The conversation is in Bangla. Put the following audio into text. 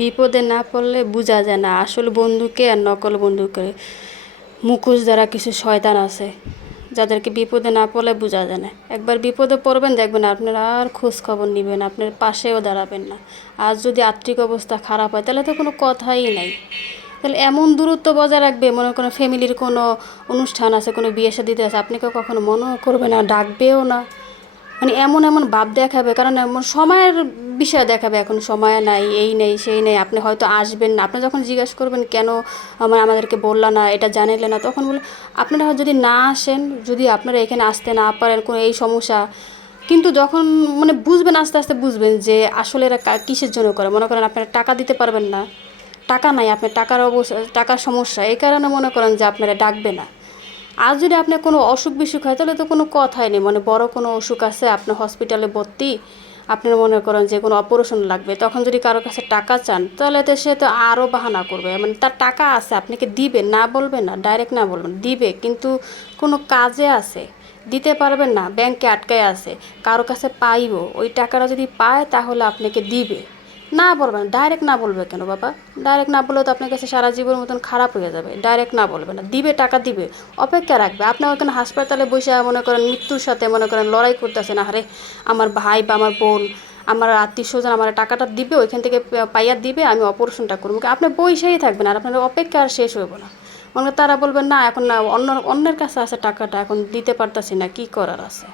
বিপদে না পড়লে বোঝা যায় না আসল বন্ধুকে আর নকল বন্ধুকে। মুখোশ দ্বারা কিছু শয়তান আছে যাদেরকে বিপদে না পড়লে বোঝা যায় না। একবার বিপদে পড়বেন দেখবেন আপনারা আর খোঁজ খবর নেবেন, আপনার পাশেও দাঁড়াবেন না। আর যদি আর্থিক অবস্থা খারাপ হয় তাহলে তো কোনো কথাই নাই। তাহলে এমন দূরত্ব বজায় রাখবে, মনে করেন ফ্যামিলির কোনো অনুষ্ঠান আছে, কোনো বিয়ে শাদিতে আছে, আপনি কেউ কখনো মনেও করবে না, ডাকবেও না। মানে এমন এমন ভাব দেখাবে, কারণ এমন সময়ের বিষয় দেখাবে, এখন সময় নাই, এই নেই সেই নেই। আপনি হয়তো আসবেন না, আপনি যখন জিজ্ঞাসা করবেন কেন আমাদেরকে বললা না, এটা জানাইলে না, তখন বলে আপনারা যদি না আসেন, যদি আপনারা এখানে আসতে না পারেন, কোনো এই সমস্যা। কিন্তু যখন মানে বুঝবেন, আস্তে আস্তে বুঝবেন যে আসলে এরা কিসের জন্য করে। মনে করেন আপনারা টাকা দিতে পারবেন না, টাকা নাই, আপনার টাকার অবস্থা, টাকার সমস্যা, এই কারণে মনে করেন যে আপনারা ডাকবে না। আর যদি আপনার কোনো অসুখ বিসুখ হয় তাহলে তো কোনো কথাই নেই, মানে বড় কোনো অসুখ আছে, আপনার হসপিটালে ভর্তি, আপনার মনে করেন যে কোনো অপারেশন লাগবে, তখন যদি কারোর কাছে টাকা চান তাহলে তো সে তো আরও বাহানা করবে। মানে তার টাকা আছে, আপনাকে দিবে, না বলবে না, ডাইরেক্ট না বলবেন, দিবে, কিন্তু কোনো কাজে আছে, দিতে পারবেন না, ব্যাংকে আটকায় আছে, কারো কাছে পাইবো, ওই টাকাটা যদি পায় তাহলে আপনাকে দিবে। না বলবেন, ডাইরেক্ট না বলবে কেন বাবা? ডাইরেক্ট না বললে তো আপনার কাছে সারা জীবনের মতন খারাপ হয়ে যাবে। ডাইরেক্ট না বলবে না, দিবে, টাকা দিবে, অপেক্ষা রাখবে। আপনার ওখানে হাসপাতালে বসে মনে করেন মৃত্যুর সাথে মনে করেন লড়াই করতেছেন, আরে আমার ভাই বা আমার বোন, আমার আত্মীয় স্বজন আমার টাকাটা দিবে, ওইখান থেকে পাইয়া দিবে, আমি অপারেশনটা করবো, আপনি বসেই থাকবেন, আর আপনার অপেক্ষা আর শেষ হইব না। মনে তারা বলবেন না এখন না, অন্যের কাছে আছে টাকাটা, এখন দিতে পারতাছি না, কি করার আছে।